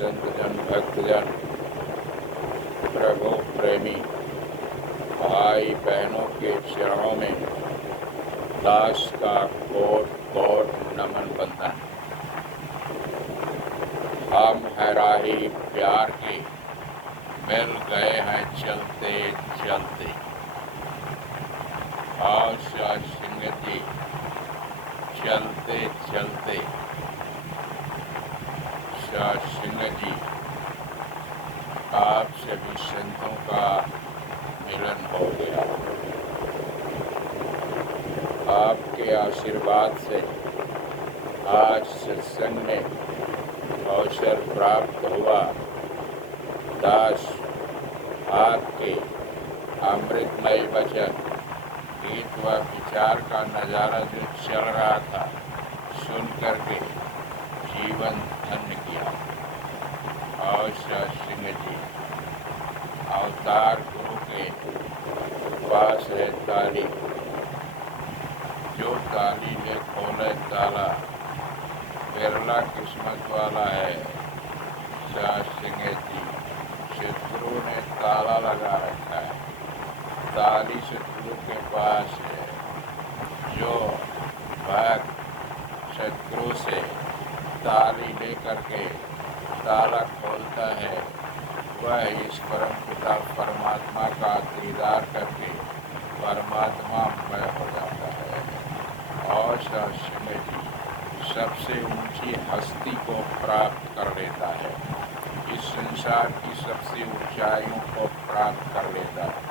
संतजन भक्तजन प्रभु प्रेमी भाई बहनों के चरणों में दास का कोट कोट नमन बंधन। हम है राही प्यार के, मिल गए हैं चलते चलते। आशा सिंह जी चलते चलते। शाह सिंह जी आप सभी संतों का मिलन हो गया। आपके आशीर्वाद से आज सत्संग में अवसर प्राप्त हुआ। दास आपके अमृतमय वचन गीत व विचार का नज़ारा जो चल रहा था, सुन करके जीवन धन्य किया। और शाह सिंह जी अवतार गुरु के पास है ताली, जो ताली ले खोले ताला, बिरला किस्मत वाला है। शाह सिंह जी शत्रु ने ताला लगा रखा है, ताली शत्रु के पास है। जो भक्त शत्रु से ताली लेकर के ताला खोलता है, वह इस परम पिता परमात्मा का दीदार करके परमात्मा मय हो जाता है। और शाह सिंह जी सबसे ऊंची हस्ती को प्राप्त कर लेता है, इस संसार की सबसे ऊंचाइयों को प्राप्त कर लेता है।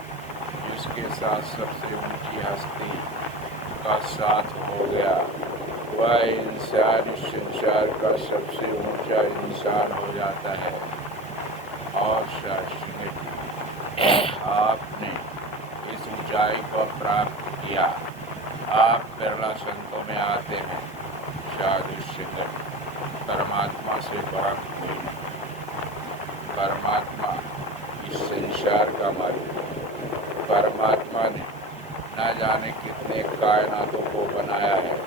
जिसके साथ सबसे ऊंची हस्ती का साथ हो गया, वह इंसान इस संसार का सबसे ऊंचा इंसान हो जाता है। और शाह सिंह जी आपने इस ऊंचाई को प्राप्त किया। आप बिरला संतों में आते हैं। शाह सिंह परमात्मा से बड़ा कोई नहीं। परमात्मा इस संसार का मालिक है। परमात्मा ने न जाने कितने कायनातों को बनाया है,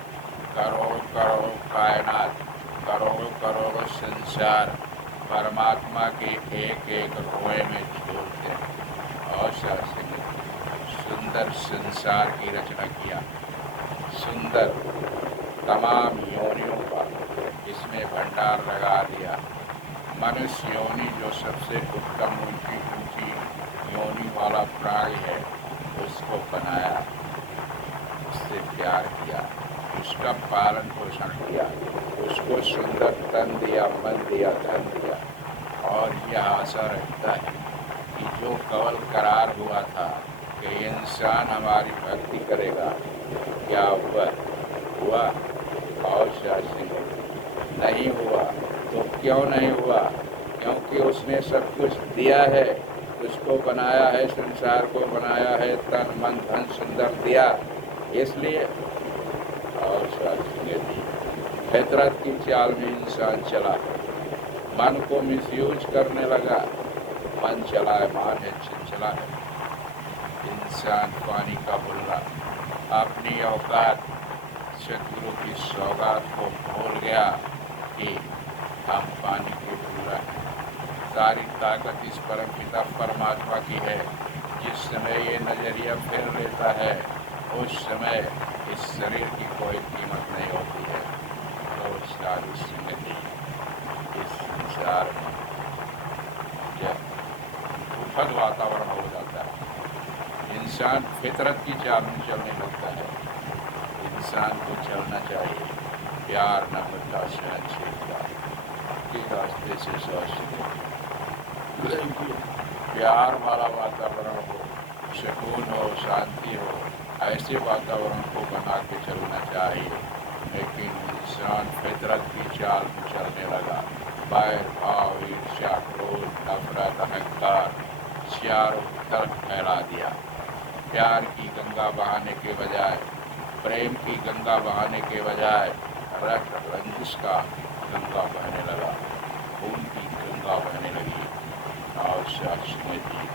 करोड़ों करोड़ों कायनात, करोड़ों करोड़ों संसार परमात्मा के एक एक रोए में झूलते हैं। और शाह सिंह सुंदर संसार की रचना किया, सुंदर तमाम योनियों का इसमें भंडार लगा दिया। मनुष्य योनि जो सबसे उत्तम ऊंची ऊंची योनि वाला प्राणी है, उसको बनाया, उससे प्यार किया, उसका पालन पोषण किया, उसको सुंदर तन दिया, मन दिया, धन दिया। और यह आशा रखता है कि जो कवल करार हुआ था कि इंसान हमारी भक्ति करेगा, क्या हुआ? और शाह सिंह नहीं हुआ। तो क्यों नहीं हुआ? क्योंकि उसने सब कुछ दिया है, उसको बनाया है, संसार को बनाया है, तन मन धन सुंदर दिया, इसलिए। और शाह सिंह जी फितरत की चाल में इंसान चला, मन को मिसयूज करने लगा। मन चलायमान है, चंचला है। इंसान पानी का बुल्ला अपनी औकात शत्रु की सौगात को भूल गया कि हम पानी के बुल्ला हैं। सारी ताकत इस परम पिता परमात्मा की है। जिस समय ये नजरिया फिर लेता है, उस समय इस शरीर की कोई कीमत नहीं होती है। तो शाह सिंह जी इस संसार में जब दुखद वातावरण हो जाता है, इंसान फितरत की चाल में चलने लगता है। इंसान को चलना चाहिए प्यार, नम्रता, सहनशीलता के रास्ते से। प्यार वाला वातावरण हो, सुकून हो, शांति हो, ऐसे वातावरण को बना के चलना चाहिए। लेकिन इंसान फितरत की चाल में चलने लगा। बैर भाव, ईर्ष्या, क्रोध, नफरत, अहंकार चारों तरफ फैला दिया। प्यार की गंगा बहाने के बजाय, प्रेम की गंगा बहाने के बजाय रक्त रंजिश का गंगा बहने लगा, खून की गंगा बहने लगी। और शाह सिंह जी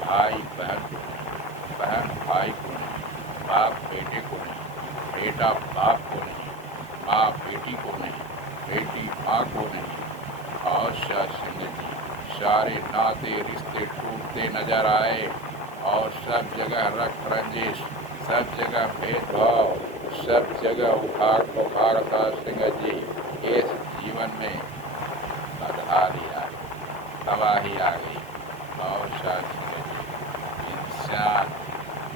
भाई बहन को नहीं, बहन भाई को नहीं, बाप बेटे को नहीं, बेटा बाप को नहीं, माँ बेटी को नहीं, बेटी माँ को नहीं, और सिंह जी सारे नाते रिश्ते टूटते नजर आए और सब जगह रक्त रंजिश, सब जगह भेदभाव, सब जगह उखाड़ पुखाड़ था सिंह जी। इस जीवन में बदहाली आ गई, तबाही आ गई और सिंह जी इंसान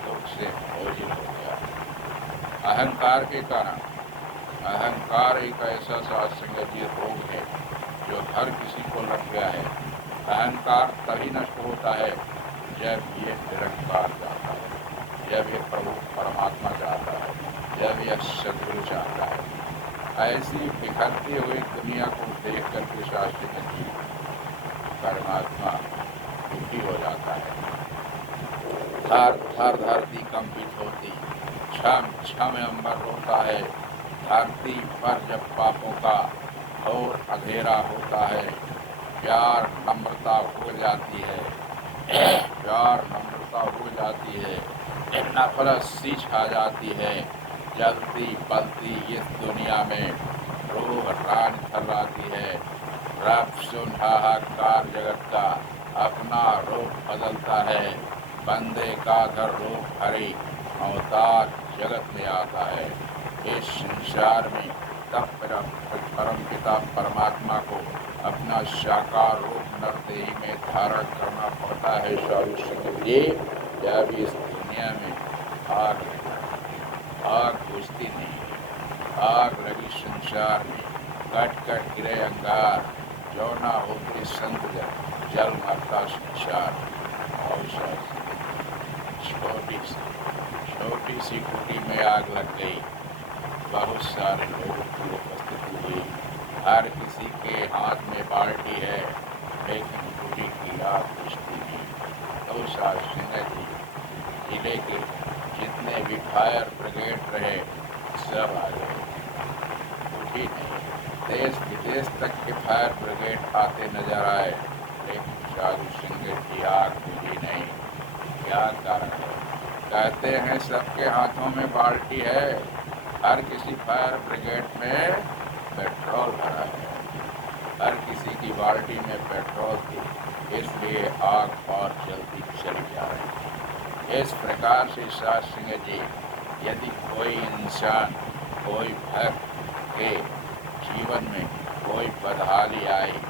दुख से बोझिल हो गया अहंकार के कारण। अहंकार एक ऐसा साथ सिंह जी रोग है जो हर किसी को लग गया है। अहंकार तभी नष्ट होता है जब ये निरंकार चाहता है, जब ये प्रभु परमात्मा चाहता है, जब यह सदगुरु चाहता है। ऐसी बिखरती हुई दुनिया को देख करके शास्त्री जी परमात्मा दुखी हो जाता है। थर थर धरती कंपित होती, छम छम अंबर रोता है। धरती पर जब पापों का और अंधेरा होता है, प्यार नम्रता हो जाती है, प्यार नम्रता हो जाती है, नफरत सी छा जाती है। जलती पलती इस दुनिया में रूह रान थर्राती है। रब सुन हाहाकार जगत का अपना रूप बदलता है। बंदे का घर रूप हरि अवतार जगत में आता है। इस संसार में तब परम पिता परमात्मा को अपना साकार रूप नरदेही में धारण करना पड़ता है। साधु संगत जी जब इस दुनिया में आग बुझती नहीं, आग लगी संसार में, कट कट गिरे अंगार, जो ना होते संत जल मरता संसार। और छोटी सी कुटी में आग लग गई, बहुत सारे लोगों की उपस्थिति हुई। हर किसी के हाथ में बाल्टी है, लेकिन कुटी की आग बुझती नहीं। तो सिंह जी जिले के जितने भी फायर ब्रिगेड रहे सब आ गए, कुटी नहीं। देश विदेश तक के फायर ब्रिगेड आते नजर आए, लेकिन साधु सिंह की आग बुझी नहीं। क्या कारण है? कहते हैं सबके हाथों में बाल्टी है, हर किसी फायर ब्रिगेड में पेट्रोल भरा है, हर किसी की बाल्टी में पेट्रोल थी, इसलिए आग और जल्दी चली जा रही है। इस प्रकार से साध सिंह जी यदि कोई इंसान, कोई भक्त के जीवन में कोई बदहाली आई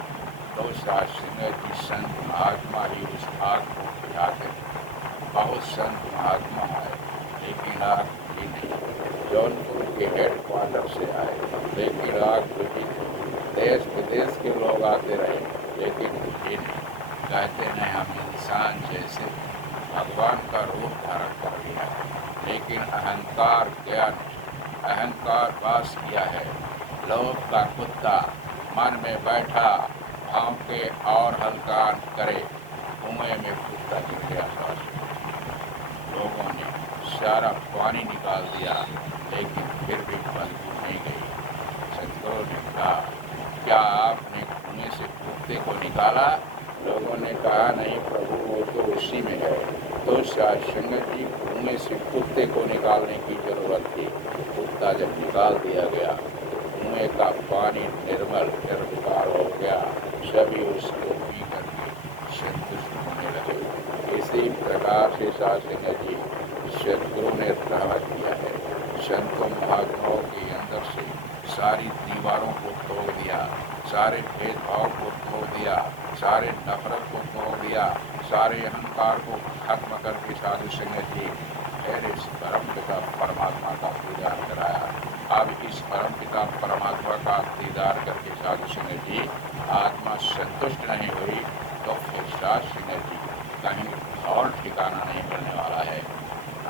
तो साध सिंह जी संत महात्मा ही उस आग को बुझाते हैं। बहुत संत महात्मा आए, लेकिन आग बुझी नहीं। जौनपुर के हेडक्वार्टर से आए, लेकिन आग बुझी नहीं। देश विदेश के लोग आते रहे, लेकिन बुझी नहीं। कहते हैं हम इंसान जैसे भगवान का रूप धारण कर लिया है, लेकिन अहंकार गया नहीं। अहंकार वास किया है। लोभ का कुत्ता मन में बैठा, भौंके और हलकान करे, कुएं में कुत्ता गिर गया। लोगों ने सारा पानी निकाल दिया, लेकिन फिर भी बदबू नहीं गई। सतगुरु ने कहा, क्या आपने कुएं से कुत्ते को निकाला? लोगों ने कहा, नहीं प्रभु, वो तो उसी में है। तो सिंह जी कुएं से कुत्ते को निकालने की जरूरत थी। कुत्ता जब निकाल दिया गया, कुएं का पानी निर्मल निर्विकार हो गया। सभी उसको पी करके संतुष्ट होने लगे। इसी प्रकार से सिंह जी सदगुरु ने रहमत किया है। संतों महात्माओं के अंदर से सारी दीवारों को तोड़ दिया, सारे भेदभाव को तोड़ दिया, सारे नफरत को तोड़ दिया, सारे अहंकार को खत्म करके साधु सिंह जी फिर इस परम पिता परमात्मा का दीदार कराया। अब इस परम पिता परमात्मा का दीदार करके साधु सिंह जी आत्मा संतुष्ट नहीं हुई तो फिर साधु सिंह जी कहीं और ठिकाना नहीं मिलने वाला है।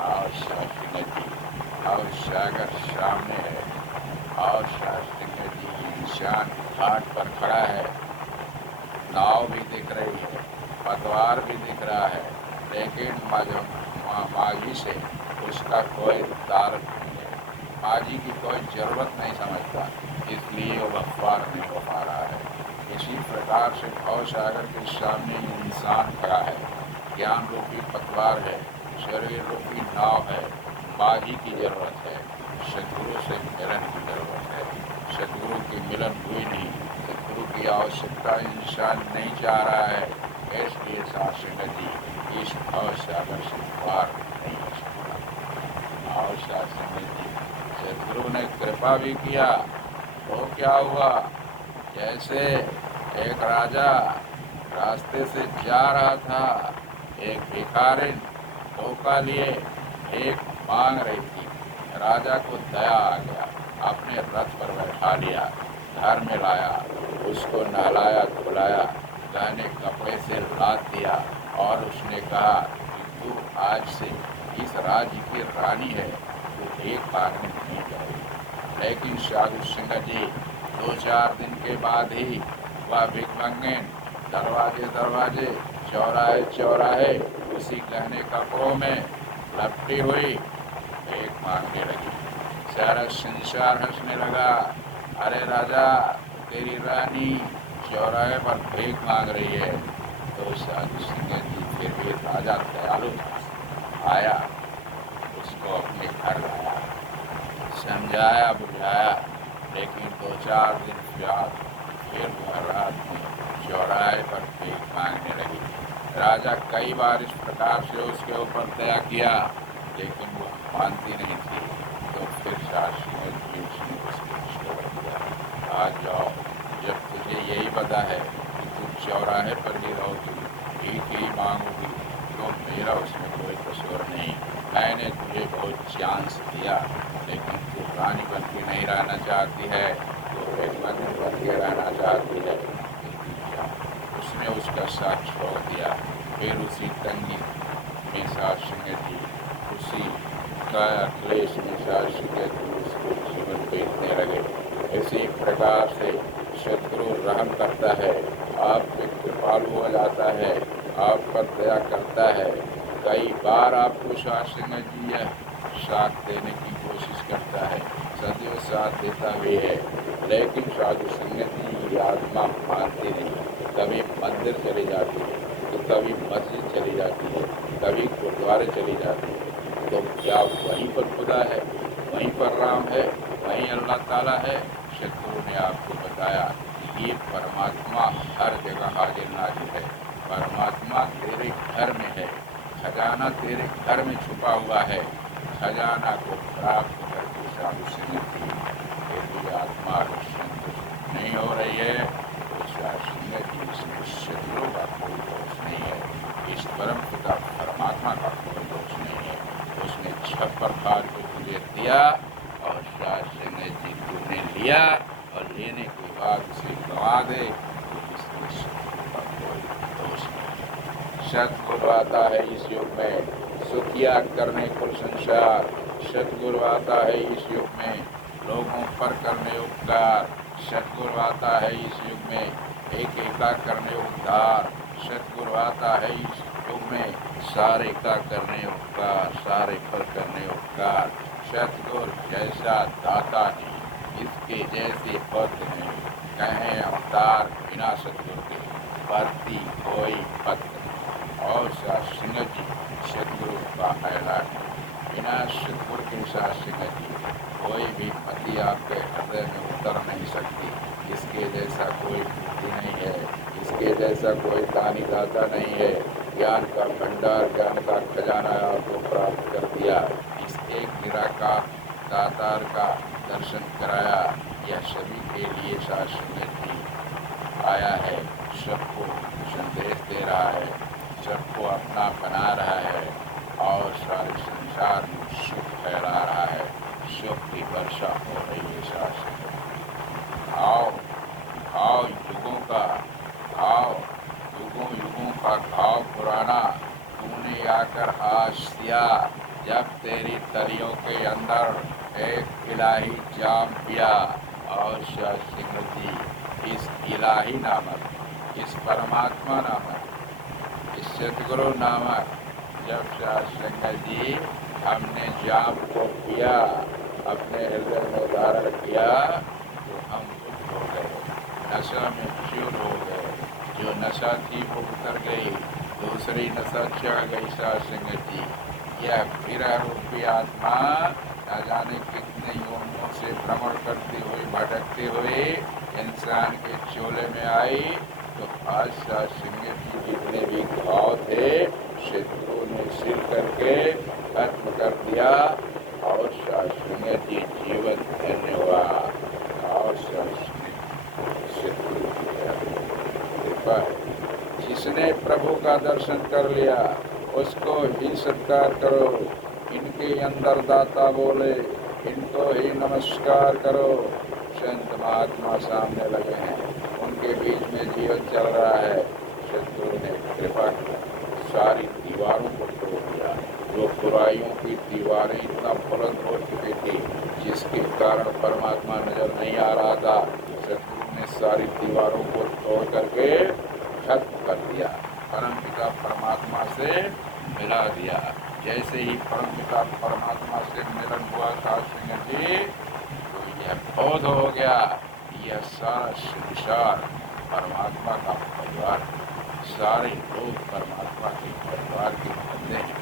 और साधु सिंह जी और सागर सामने है, और साधु सिंह जी इंसान घाट पर खड़ा है। नाव भी दिख रही है, पतवार भी दिख रहा है, लेकिन माझी से उसका कोई ताल्लुक नहीं है। माझी की कोई ज़रूरत नहीं समझता, इसलिए वो अखबार नहीं हो पा रहा है। इसी प्रकार से भव सागर के सामने इंसान खड़ा है। ज्ञान रूपी पतवार है, शरीर रूपी नाव है। माझी की ज़रूरत है, सदगुरु से मिलन की ज़रूरत है। सदगुरु की मिलन हुई नहीं, सदगुरु की की आवश्यकता इंसान नहीं चाह रहा है, इसलिए साथ संगत जी इस भाव सागर से पार नहीं हो सकता। और साथ संगत जी सदगुरु ने कृपा भी किया तो क्या हुआ, जैसे एक राजा रास्ते से जा रहा था, एक भिखारिन धोखा लिए एक मांग रही थी। राजा को दया आ गया, अपने रथ पर बैठा लिया, घर में लाया, उसको नहलाया धुलाया, गहने कपड़े से लाद दिया और उसने कहा कि तू आज से इस राज्य की रानी है, तो एक मांगने नहीं जाएगी। लेकिन साधु संगत जी 2-4 दिन के बाद ही वह भिखमंगन दरवाजे दरवाजे चौराहे चौराहे उसी गहने कपड़ों में लपटी हुई भीख मांगने लगी। सारा संसार हंसने लगा, अरे राजा तेरी रानी चौराहे पर भीख मांग रही है। तो साधु संगत जी फिर भी राजा दयालु आया, उसको अपने घर लाया, समझाया बुझाया, लेकिन 2-4 दिन बाद फिर वह रात में चौराहे पर भीख मांगने लगी। राजा कई बार इस प्रकार से उसके ऊपर दया किया, लेकिन वो मानती नहीं थी। तो फिर सासू ने उसने उसको छोड़ दिया। आज जाओ, जब तुझे यही पता है कि तुम चौराहे पर ही रहोगी, भीख ही मांगोगी, तो मेरा उसमें कोई कसूर नहीं। मैंने तुझे बहुत चांस दिया, लेकिन तू रानी बन के नहीं रहना चाहती है, तो भिखमंगन बन के रहना चाहती है। उसने उसका साथ छोड़ दिया। फिर उसी तंगी में साथ संगत जी, उसी का क्लेश में साथ संगत जी उसको जीवन बीतने लगे। इसी प्रकार से सदगुरु रहम करता है, आप पे कृपालु हो जाता है, आप पर दया करता है। कई बार आपको साथ संगत जी यह साथ देने की कोशिश करता है, सदैव साथ देता भी है, लेकिन साधु संगत जी आत्मा मानती नहीं। कभी मंदिर चली जाती है, तो कभी मस्जिद चली जाती है, कभी गुरुद्वारे चली जाती है। तो क्या वहीं पर खुदा है, वहीं पर राम है, वहीं अल्लाह ताला है? सदगुरु ने आपको बताया कि ये परमात्मा हर जगह हाजिर नाजिर है। परमात्मा तेरे घर में है, खजाना तेरे घर में छुपा हुआ है। खजाना को प्राप्त करके साधु संगत जी फिर भी आत्मा अगर संतुष्ट नहीं हो रही है, तो साधु संगत जी इसमें सदगुरु का कोई दोष नहीं है, इस परम पिता परमात्मा का कोई दोष नहीं है। उसने छप्पर फाड़ को तुझे दिया और साधु संगत जी तूने लिया, और लेने के बाद उसे गंवा दे, तो इसमें सदगुरु का कोई दोष नहीं। सदगुरु आता है इस युग में सुखिया करने कुल संसार, सदगुरु आता है इस युग में लोगों पर करने उपकार, सदगुरु आता है इस युग में एक एका करने उद्धार, सदगुरु आता है इस युग में सारे का करने उपकार, सारे पर करने उपकार। सदगुरु जैसा दाता नहीं, इसके जैसे भक्त नहीं, कहें अवतार बिना सदगुरु के भक्ति कोई पत्र। और साथ संगत जी सदगुरु का ऐलान है, बिना सदगुरु के साथ संगत जी कोई भी मति आपके हृदय में उतर नहीं सकती। इसके जैसा कोई बुद्धि नहीं है, इसके जैसा कोई दानी दाता नहीं है। ज्ञान का भंडार, ज्ञान का खजाना आपको प्राप्त कर दिया। इस एक निराकार दातार का दर्शन कराया, यह सभी के लिए साथ संगत जी आया है, सबको संदेश दे रहा है, सबको अपना बना रहा है और सारे संसार में सुख फैला रहा है, सुख की वर्षा हो रही है। शासन आओ आओ युगों का आओ, युगों युगों का घाव पुराना तूने आकर आज सिया, जब तेरी तलियों के अंदर एक इलाही जाम पिया। और शासन जी इस इलाही नामक, इस परमात्मा नामक, इस सदगुरु नामक जब साथ संगत जी हमने जाम को पिया, अपने हृदय में धारण किया, तो हम बुद्ध हो गए, नशा में चूर हो गए। जो नशा थी वो उतर गई, दूसरी नशा चढ़ गई। साथ संगत जी यह विरह रूपी आत्मा न जाने कितने योनियों से भ्रमण करती हुई भटकती हुई इंसान के चोले में आई तो बादशाह सिंह जी जितने भी घाव थे शत्रु ने सिर करके खत्म कर दिया और शाह सिंह जी जीवन धन्य हुआ और शत्रु कृपा। जिसने प्रभु का दर्शन कर लिया उसको ही सत्कार करो, इनके अंदर दाता बोले इनको ही नमस्कार करो। संत महात्मा सामने लगे हैं, उनके बीच में जीवन चल रहा है। शत्रु ने कृपा की, सारी दीवारों को तोड़ दिया। जो बुराइयों की दीवारें इतना बुलंद हो चुकी थी जिसके कारण परमात्मा नजर नहीं आ रहा था, शत्रु ने सारी दीवारों को तोड़ करके खत्म कर दिया, परमपिता परमात्मा से मिला दिया। जैसे ही परमपिता परमात्मा से मिलन हुआ था सिंह जी, तो यह बोध हो गया यह सारा संसार परमात्मा का परिवार, सारे लोग परमात्मा के परिवार के बंदे हैं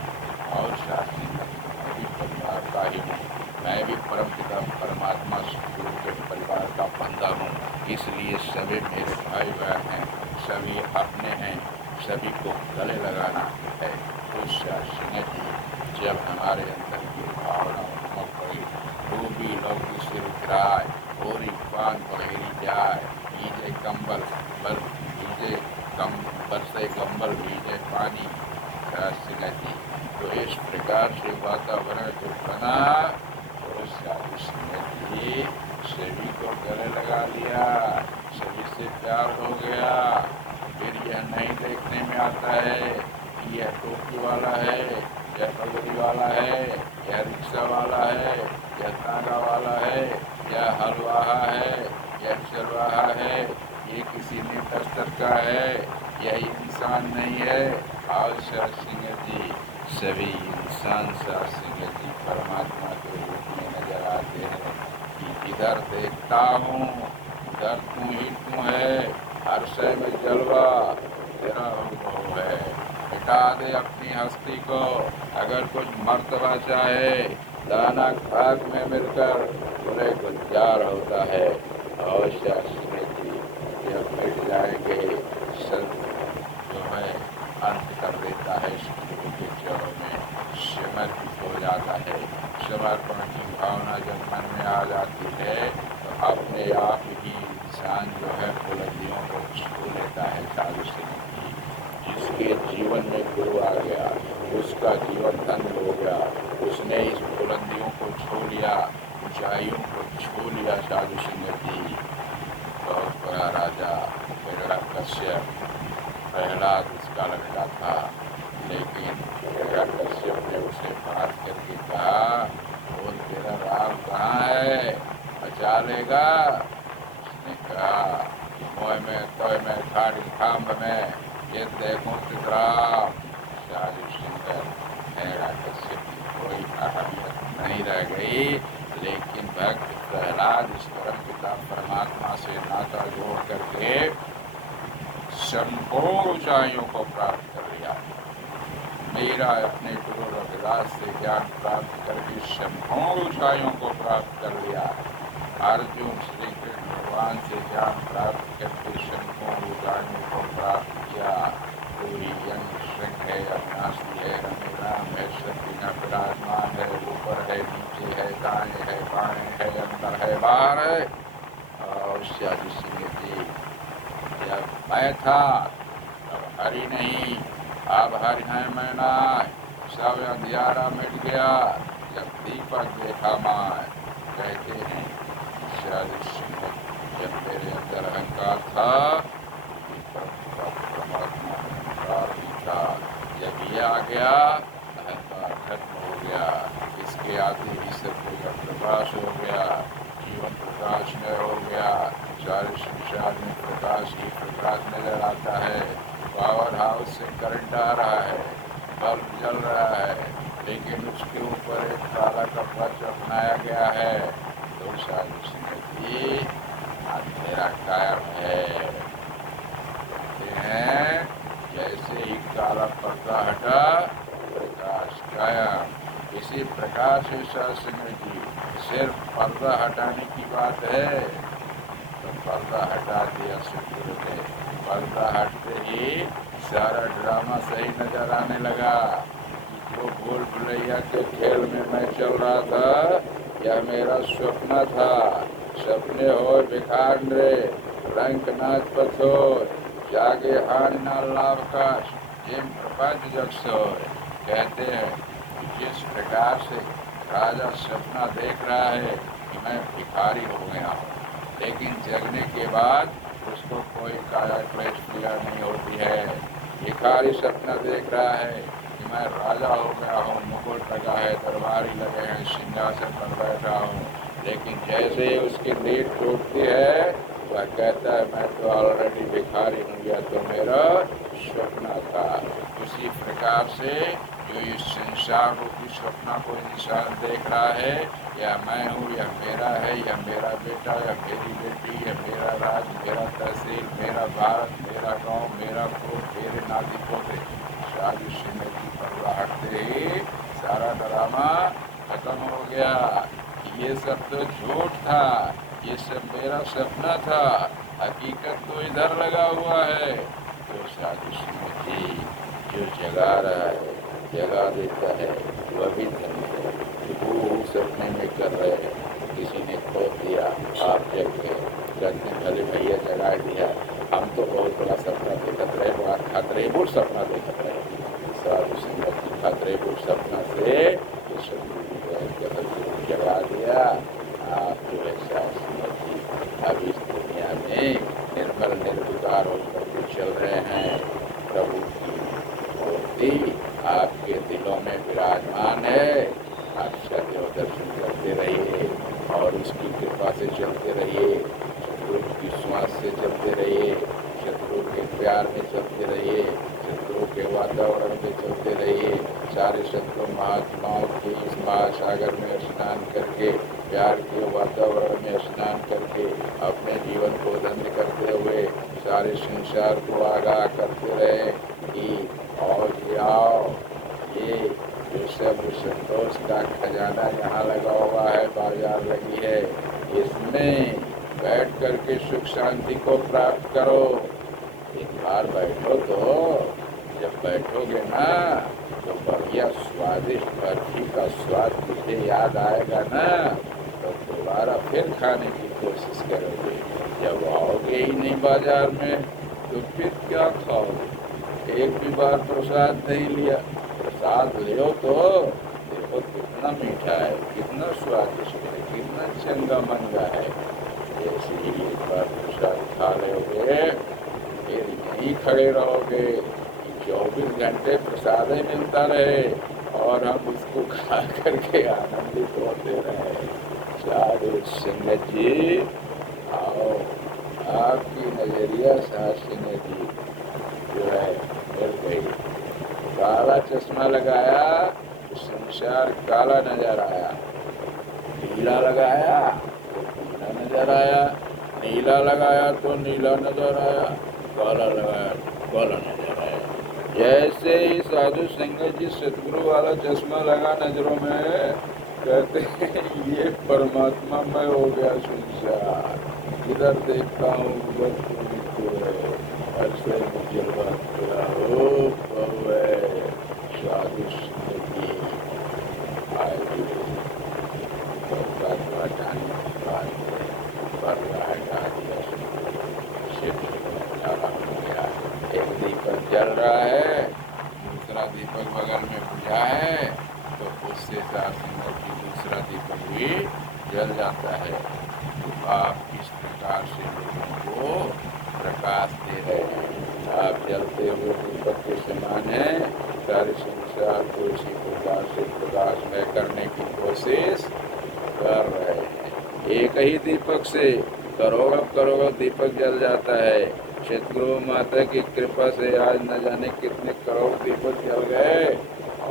और शास्त्री मैं भी परिवार का ही हूँ, मैं भी परमपिता परमात्मा सतगुरु के परिवार का बंदा हूँ। इसलिए सभी मेरे भाई बहन हैं, सभी अपने हैं, सभी को गले लगाना है। तो सिंह जी जब हमारे अंदर की भावना उन्मुख हुई, डूबी लौकी सिर उतराय और पान पहेरी जाए, भीजे कंबल बल भीजे कम बरसे कंबल भीजे पानी। सिंह जी तो इस प्रकार से वातावरण जो बना तो सिंह जी सभी को गले लगा लिया, सभी से प्यार हो गया। फिर यह नहीं देखने में आता है कि यह टोपी वाला है, यह पगड़ी वाला है, यह रिक्शा वाला है, यह तांगा वाला है, यह हलवाहा है, यह चरवाहा है, ये किसी नेता स्तर का है, यह इंसान नहीं है। और सिंह जी सभी इंसान सिंह जी परमात्मा के रूप में नजर आते हैं कि इधर देखता हूँ उधर तू ही तू है, हर शय में जलवा तेरा अनुभव है। मिटा दे अपनी हस्ती को, अगर कुछ मर्तबा चाहे दाना खाक में मिलकर बुरे गुलजार होता है। और सिंह जी जब मिट जाएंगे सब जो है अंत कर देता है, सतगुरु के चरणों में समर्पित हो जाता है। समर्पण की भावना जब मन में आ जाती है तो अपने आप ही इंसान जो है बुलंदियों को छू लेता है। साधु सिंह जी जिसके जीवन में गुरु आ गया उसका जीवन धन्य हो गया, उसने इस बुलंदियों को छू लिया, ऊंचाइयों को छू लिया। साधु सिंह जी बहुत बड़ा राजा हिरण्यकश्यप प्रहलाद उसका लड़का था, लेकिन हिरण्यकश्यप ने उसे बात करके कहा बोल तेरा राम कहाँ है, बचा लेगा? उसने कहा मोह में तोय में खाड़ी खाम्ब में ये देखूं राम। साधु सिंह हिरण्यकश्यप की कोई अहमियत नहीं रह गई, लेकिन भक्त प्रहलाद इस परमपिता परमात्मा से नाता जोड़ करके संपूर्ण ऊंचाइयों को प्राप्त कर लिया। मेरा अपने गुरु रविदास से ज्ञान प्राप्त करके संपूर्ण ऊंचाइयों को प्राप्त कर लिया। अर्जुन श्री कृष्ण भगवान से ज्ञान प्राप्त करके संपूर्ण ऊंचाइयों को प्राप्त किया। पूरी यंग श्रृंग है, अविनाशी है, रमेराम है, शक्ति न विराजमान है, ऊपर है, नीचे है, दाएं है, बाएं है, अंदर है, बाहर है। और साधु सिंह जी जब मैं था तब हरि नहीं, अब हरि है मैं ना, सब अंधियारा मिट गया जब दीपक देखा मैं। कहते हैं साधु सिंह जब मेरे अंदर अहंकार था परमात्मा अहंकार भी था, जब ये आ गया अहंकार खत्म हो गया, इसके आते ही सब जगह प्रकाश हो गया, जीवन प्रकाश में हो गया। सारे संसार में प्रकाश ही प्रकाश नजर आता है। पावर हाउस से करंट आ रहा है, बल्ब जल रहा है, लेकिन उसके ऊपर एक काला कपड़ा अपनाया गया है। तो साधु सिंह जी अंधेरा कायम है। कहते हैं जैसे ही काला पर्दा हटा प्रकाश कायम। इसी प्रकार से साधु सिंह जी सिर्फ पर्दा हटाने की बात है तो पर्दा हटा दिया सतगुरु ने। पर्दा हटते ही सारा ड्रामा सही नजर आने लगा। वो भूल भुलैया के खेल में मैं चल रहा था, यह मेरा स्वप्न था। सपने हो भिखांडरे रंग नाच पथोर, जागे हान ना लाभकाश जिम प्रपंच जग सोय। कहते हैं कि जिस प्रकार से राजा सपना देख रहा है कि मैं भिखारी हो गया हूँ, लेकिन जगने के बाद उसको कोई काया क्लेश पीड़ा नहीं होती है। भिखारी सपना देख रहा है कि मैं राजा हो गया हूँ, मुकुट लगा है, दरबारी लगे हैं, सिंहासन पर बैठा हूँ, लेकिन जैसे ही उसकी नींद टूटती है वह कहता है मैं तो ऑलरेडी भिखारी हूँ, यह तो मेरा स्वप्न था। उसी प्रकार से जो इस संसार रूपी स्वप्न को इंसान देख रहा है, यह मैं हूँ, यह मेरा है, यह मेरा बेटा, यह मेरी बेटी, यह मेरा राज्य, मेरा तहसील, मेरा भारत, मेरा गांव, मेरा कुल, मेरे नाती पोते। शादी श्रीमती पर्दा हटते ही सारा ड्रामा खत्म हो गया। ये सब तो झूठ था, ये सब मेरा सपना था, हकीकत तो इधर लगा हुआ है। तो शादी श्रीमती जो जगा रहा है, जगा देता है, वह भी धन्य है। वो सपने में कर रहे हैं, किसी ने खो दिया, आप जग गए, कहते भले भैया जगा दिया, हम तो बहुत बड़ा सपना देखते रहे, बड़ा खतरेबुल सपना देखते रहे। साधु संगत की खतरेबुल सपना से जगा दिया। आप जो है शास्त्री अब इस दुनिया में निर्मल निर्विकार होकर के चल रहे हैं। प्रभु की मूर्ति आपके दिलों में विराजमान है। आप सदैव दर्शन करते रहिए और उसकी कृपा से चलते रहिए, सतगुरु की श्वास से चलते रहिए, सतगुरु के प्यार में चलते रहिए, सतगुरु के वातावरण में चलते रहिए। सारे सतगुरु महात्माओं के इस महासागर में स्नान करके, प्यार के वातावरण में स्नान करके अपने जीवन को धन्य करते हुए सारे संसार को आगाह करते रहे कि और आओ, ये जो सब संतोष का खजाना यहाँ लगा हुआ है, बाजार लगी है, इसमें बैठ करके सुख शांति को प्राप्त करो। एक बार बैठो तो जब बैठोगे ना तो बढ़िया स्वादिष्ट बर्फी का स्वाद तुझे याद आएगा ना, तो दोबारा फिर खाने की कोशिश करोगे। जब आओगे ही नहीं बाजार में तो फिर क्या खाओगे? एक भी बार प्रसाद नहीं लिया, प्रसाद लो तो देखो कितना मीठा है, कितना स्वादिष्ट है, कितना चंगा मंगा है। ऐसे ही एक बार प्रसाद खा लोगे फिर यहीं खड़े रहोगे, 24 घंटे प्रसाद ही मिलता रहे और हम उसको खा करके आनंदित होते रहे। साधु संगत जी आओ, आपकी नजरिया शास्त्री जी जो है मिल गई। काला चश्मा लगाया तो संसार काला नजर आया, नीला लगाया तो नीला नजर आया, नीला लगाया तो नीला नजर आया, काला लगाया तो काला नजर आया। जैसे ही साधु संगत जी सतगुरु वाला चश्मा लगा नजरों में, कहते हैं ये परमात्मा में हो गया संसार, इधर देखता हूँ उधर तो है, ऐसे मुझे बात करा हो साधु संगत जी आए हटाने के बाद पर्दा हटा दिया, हो गया। एक दीपक जल रहा है, दूसरा दीपक बगल में बुझा है, तो उससे संगत की दूसरा दीपक भी जल जाता है। तो आप इस प्रकार से लोगों को प्रकाश दे रहे हैं। आप जलते हुए दीपक के समान हैं, सारे संसार को इसी प्रकार से प्रकाशमय करने की कोशिश कर रहे हैं। एक ही दीपक से करोड़ों दीपक जल जाता है। सतगुरु माता की कृपा से आज न जाने कितने करोड़ दीपक जल गए।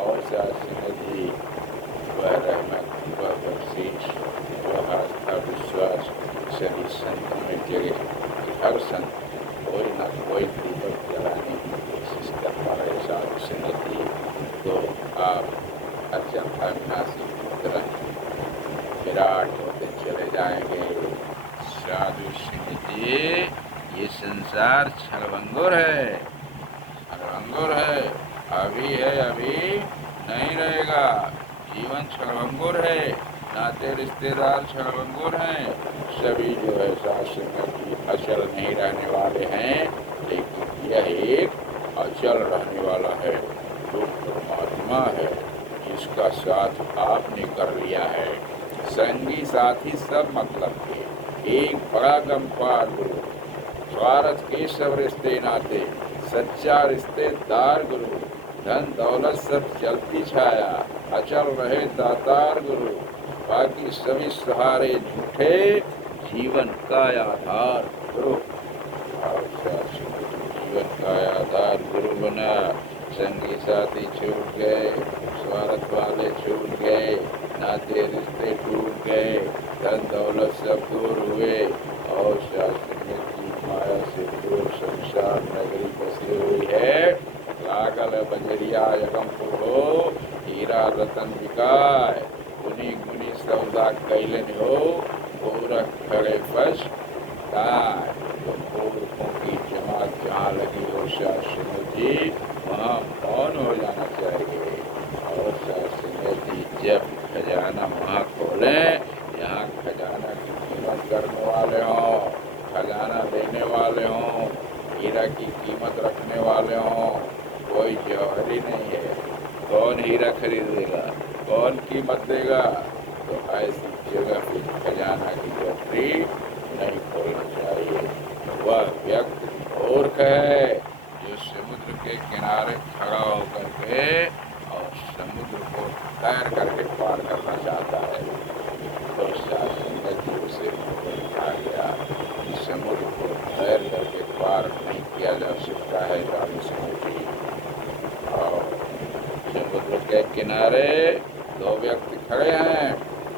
और शास्त्री जी वह रहमत, वह बख्शीश, वह आस्था विश्वास सभी संतों में जगे कि हर संत कोई न कोई दीपक जलाने की कोशिश करता है। शास्त्री जी तो आप अत्यंत अविनाशी पुत्र विराट होते चले जाएंगे। साधु सिंह जी, ये संसार छलभंगुर है, छलभंगुर है, अभी है अभी नहीं रहेगा। जीवन छलभंगुर है, नाते रिश्तेदार छलभंगुर हैं, सभी जो है साथ संगत की अचल नहीं रहने वाले हैं, लेकिन यह एक अचल रहने वाला है जो परमात्मा है, जिसका साथ आपने कर लिया है। संगी साथी सब मतलब के, एक बड़ा गमख्वार गुरु, स्वार्थ के सब रिश्ते नाते, सच्चा रिश्तेदार गुरु, धन दौलत सब चलती छाया, अचल रहे दातार गुरु, बाकी सभी सहारे झूठे, जीवन का आधार गुरु। जीवन का आधार गुरु बना, संगी साथी छूट गए, स्वार्थ वाले छूट गए, नाते रिश्ते टूट गए, धन दौलत सब दूर हुए, और शास्त्र की माया से दूर संसार नगरी बसी हुई है। लागल बजरिया यगमपुर हो, हीरा रतन बिकाय, गुनी गुनी सौदा कैलन हो, गोरख खड़े फस गाय। तो मूर्खों की जमात जहाँ लगी हो शास्त्र जी, वहाँ मौन हो जाना चाहिए। और शास्त्र जी जब खजाना वहाँ खोलें यहाँ खजाना की कीमत करने वाले हों, खजाना देने वाले हों, हीरा की कीमत रखने वाले हों, कोई जौहरी नहीं है। कौन हीरा खरीदेगा, कौन कीमत देगा? तो ऐसी जगह पे खजाना की गठरी नहीं खोलना चाहिए। वह व्यक्ति मूर्ख है जो समुद्र के किनारे खड़ा होकर के और समुद्र को तैर करके पार करना चाहता है। तो शास्त्र उसे कहा गया कि समुद्र को तैर करके पार नहीं किया जा सकता है। और समुद्र के किनारे दो व्यक्ति खड़े हैं,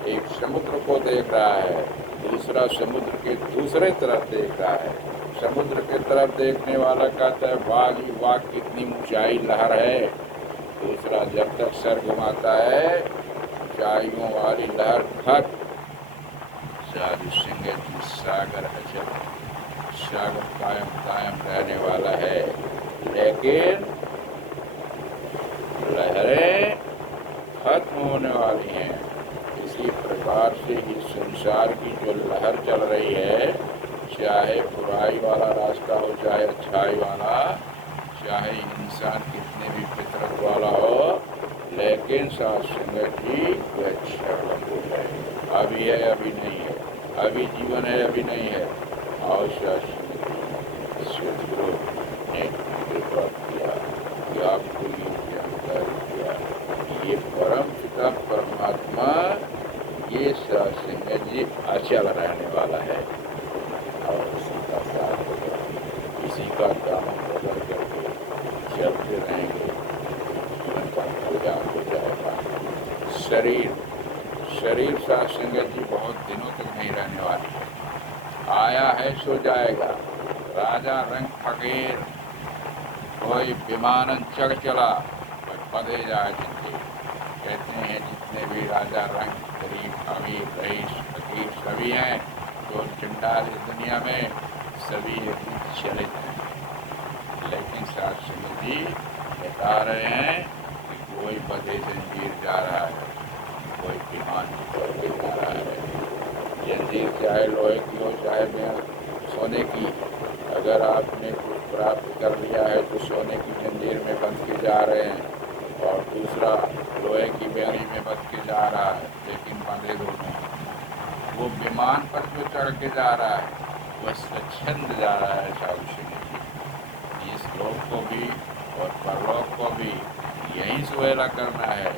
एक समुद्र को देख रहा है, दूसरा समुद्र के दूसरे तरफ देख रहा है। समुद्र के तरफ देखने वाला कहता है वाह जी वाह कितनी ऊंचाई लहर है। दूसरा जब तक सर घुमाता है ऊंचाइयों वाली लहर खत्म। साधु सिंह जी सागर अचल, सागर कायम कायम रहने वाला है, लेकिन लहरें खत्म होने वाली हैं। इसी प्रकार से इस संसार की जो लहर चल रही है, चाहे बुराई वाला रास्ता हो चाहे अच्छाई वाला, चाहे इंसान कितने भी फितरत वाला हो, लेकिन साथ संगत जी वह क्षणभंगुर है। अभी है अभी नहीं है, अभी जीवन है अभी नहीं है। और सदगुरु ने कृपा किया कि आपको ये जानकारी किया कि ये परम पिता परमात्मा ये साथ संगत जी अचल रहने वाला है और उसका साथ होगा। इसी का काम बदल करके चलते रहेंगे, जीवन का कल्याण हो जाएगा। शरीर साथ संगत जी बहुत दिनों तक नहीं रहने वाली है, आया है सो जाएगा। राजा रंग फकीर कोई विमानन चढ़ चला कोई पदे जाए जिनके। कहते हैं जितने भी राजा रंग गरीब अमीर रईस फकीर सभी हैं तो चंडाल इस दुनिया में सभी चलित हैं। लेकिन साथ संगत जी बता रहे हैं कि कोई बधे जंजीर जा रहा है, कोई विमान छोड़ के जा रहा है। जंजीर चाहे लोहे की हो चाहे सोने की, अगर आपने कुछ प्राप्त कर लिया है तो सोने की जंजीर में बंध के जा रहे हैं, और दूसरा लोहे की बेड़ी में बंध के जा रहा है, लेकिन बंधे दोनों। वो विमान पर जो चढ़ के जा रहा है वह स्वच्छंद जा रहा है। साधु सिंह जी इस लोक को भी और परलोक को भी यही सुहेला करना है।